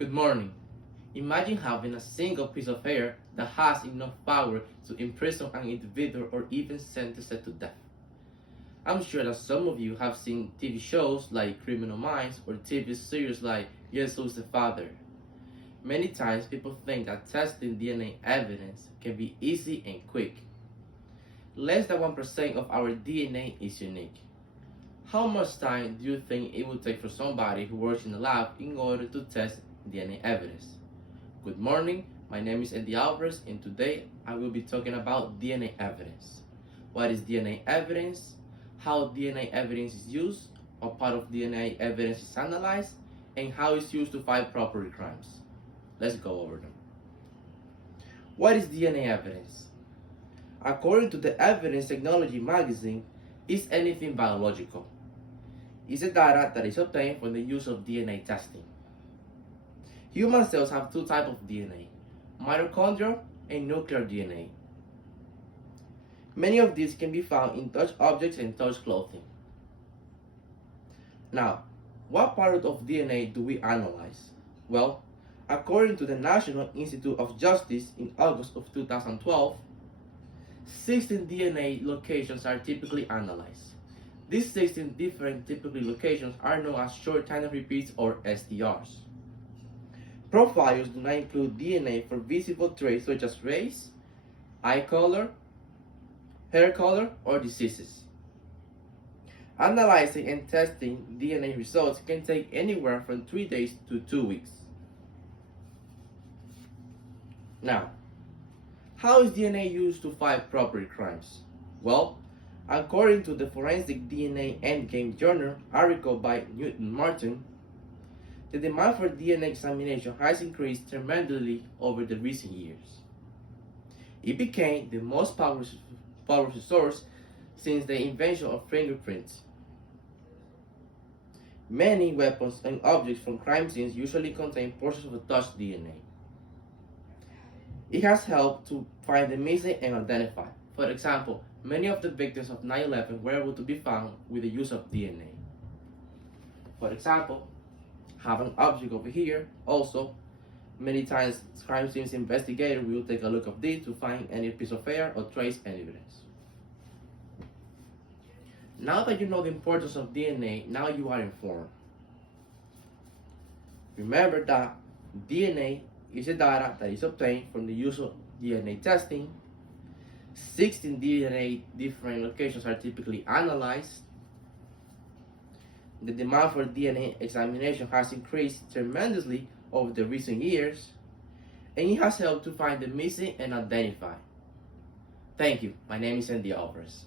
Good morning. Imagine having a single piece of hair that has enough power to imprison an individual or even sentence it to death. I'm sure that some of you have seen TV shows like Criminal Minds or TV series like Yes, Who's the Father. Many times people think that testing DNA evidence can be easy and quick. Less than 1% of our DNA is unique. How much time do you think it would take for somebody who works in a lab in order to test DNA evidence? Good morning, my name is Alvarez, and today I will be talking about DNA evidence. What is DNA evidence? How DNA evidence is used? What part of DNA evidence is analyzed? And how it's used to fight property crimes. Let's go over them. What is DNA evidence? According to the Evidence Technology magazine, it's anything biological. It's the data that is obtained from the use of DNA testing. Human cells have two types of DNA, mitochondrial and nuclear DNA. Many of these can be found in touch objects and touch clothing. Now, what part of DNA do we analyze? Well, according to the National Institute of Justice in August of 2012, 16 DNA locations are typically analyzed. These 16 different typical locations are known as short tandem repeats or STRs. Profiles do not include DNA for visible traits such as race, eye color, hair color, or diseases. Analyzing and testing DNA results can take anywhere from 3 days to 2 weeks. Now, how is DNA used to fight property crimes? Well, according to the Forensic DNA Endgame Journal article by Newton Martin, the demand for DNA examination has increased tremendously over the recent years. It became the most powerful source since the invention of fingerprints. Many weapons and objects from crime scenes usually contain portions of touch DNA. It has helped to find the missing and identify. For example, many of the victims of 9/11 were able to be found with the use of DNA. For example, have an object over here. Also, many times crime scenes investigators will take a look of this to find any piece of hair or trace evidence. Now that you know the importance of DNA, now you are informed. Remember that DNA is the data that is obtained from the use of DNA testing. 16 DNA different locations are typically analyzed. The demand for DNA examination has increased tremendously over the recent years, and it has helped to find the missing and identify. Thank you. My name is Alvarez.